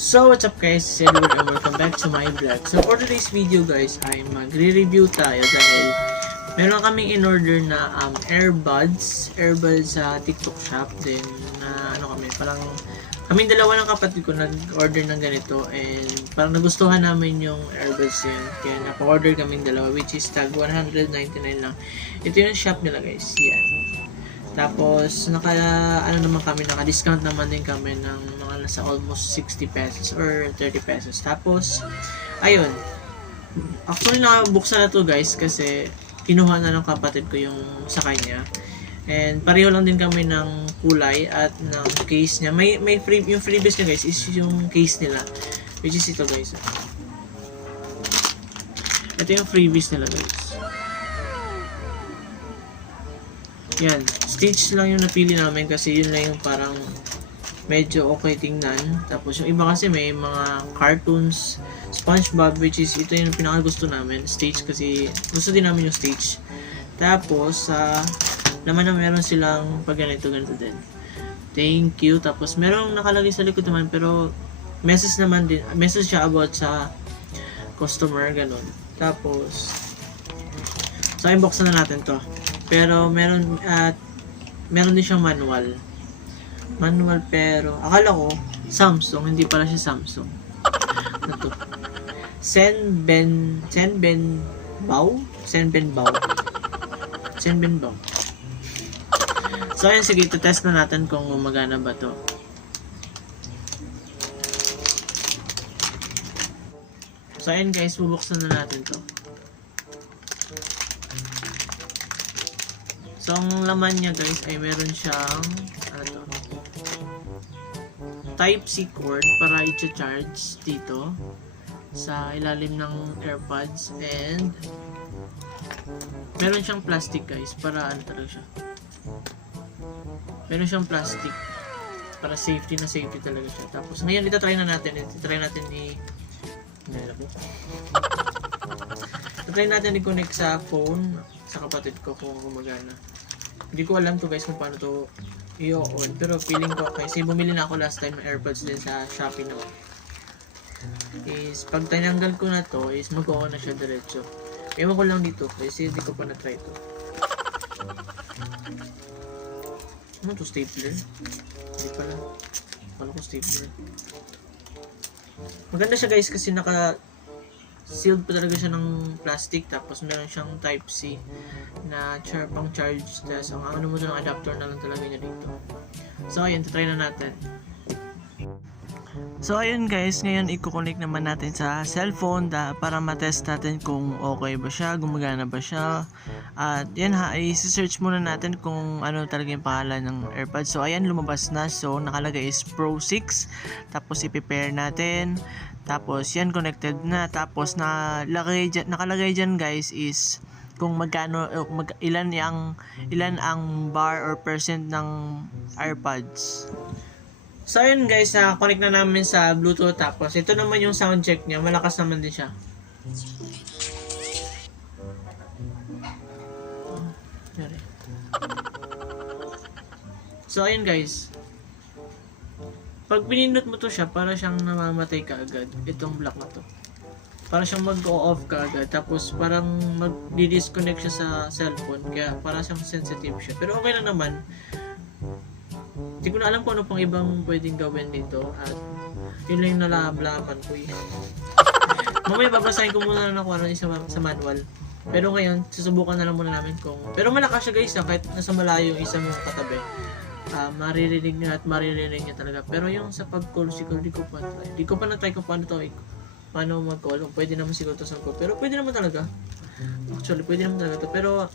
So what's up guys, it's Edward and welcome back to my vlog. So for today's video guys ay magre-review tayo dahil meron kaming in-order na earbuds sa TikTok shop. Then parang kaming dalawa ng kapatid ko nag-order ng ganito and parang nagustuhan namin yung earbuds yun. Kaya napa-order kaming dalawa which is tag 199 lang. Ito yung shop nila guys, yan. Tapos naka-discount naman din kami ng mga nasa almost 60 pesos or 30 pesos. Tapos ayun. Actually nakabuksan na to guys kasi kinuha na ng kapatid ko yung sa kanya. And pareho lang din kami ng kulay at ng case niya. Yung freebies niya guys is yung case nila. Which is ito guys. Ito yung freebies nila guys. Yan, Stitch lang yung napili namin kasi yun lang yung parang medyo okay tingnan. Tapos yung iba kasi may mga cartoons, SpongeBob, which is ito yung pinaka gusto namin, Stitch, kasi gusto din namin yung Stitch. Tapos naman meron silang pag ganito din. Thank you. Tapos merong nakalagay sa likod naman pero message siya about sa customer, ganun. Tapos so unboxan na natin to. Pero meron din siyang manual pero akala ko Samsung, hindi pala siya Samsung. Ano to? Senbenbao. So ayun, sige, test na natin kung gumagana ba to. So ayun guys, bubuksan na natin to. So, ang laman niya guys ay meron siyang Type-C cord para i-charge dito sa ilalim ng AirPods, and meron siyang plastic guys para talaga siya. Meron siyang plastic para safety talaga siya. Tapos ngayon itatry natin i-connect sa phone sa kapatid ko kung gumagana. Hindi ko alam to guys kung paano to i-on, pero feeling ko kasi bumili na ako last time ng AirPods din sa Shopee na. Is pag tinanggal ko na to is mag-on na siya diretso. Ewan ko lang dito kasi hindi ko pa na-try to. Ano to, stapler? Hindi pala. Paano ko stapler? Maganda siya guys kasi sealed pa talaga siya ng plastic, tapos meron siyang Type-C na pang charge. Tapos ang ano mo doon, ng adapter na lang talaga niya dito. So ayun, try na natin. So ayun guys, ngayon i-connect naman natin sa cellphone para matest natin kung okay ba siya, gumagana ba siya. At yan i-search muna natin kung ano talaga yung pangalan ng AirPods. So ayan, lumabas na. So nakalagay is Pro 6. Tapos i-pair natin. Tapos yan, connected na. Tapos nakalagay dyan guys is kung ilan ang bar or percent ng AirPods. So yun guys, connect na namin sa Bluetooth. Tapos ito naman yung sound check niya, malakas naman din siya. So ayun guys, pag pinindot mo to siya, para siyang namamatay ka agad. Itong block na to, para siyang mag-go-off ka agad. Tapos parang mag-disconnect siya sa cellphone, kaya para siyang sensitive siya. Pero okay lang naman. Hindi ko na alam kung ano pang ibang pwedeng gawin dito. At yun lang yung nalablakan ko eh. Mamaya babasahin ko muna na kung ano sa manual. Pero ngayon, susubukan na lang muna namin kung... Pero malakas siya guys, kahit nasa malayo yung isang katabi. Maririnig niya talaga. Pero yung sa pag-call siguro di ko pa na-try kung paano mag-call. Pwede naman siguro to sa call, pero pwede naman talaga. Actually pwede naman talaga to. Pero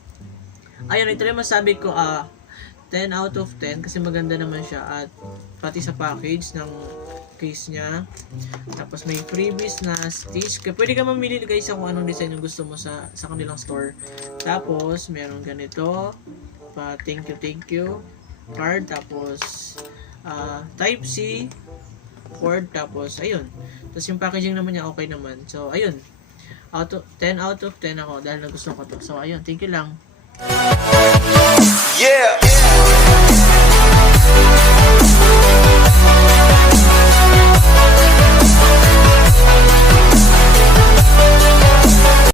ayun, ito lang masabi ko, 10 out of 10 kasi maganda naman siya. At pati sa package ng case niya, tapos may freebies na Stitch. Kaya pwede ka mamili guys kung anong design yung gusto mo sa kanilang store. Tapos meron ganito pa, thank you card, tapos Type-C cord, tapos ayun. Tapos yung packaging naman niya okay naman. So ayun, 10 out of 10 ako dahil nagustuhan ko to. So ayun, thank you lang. Yeah.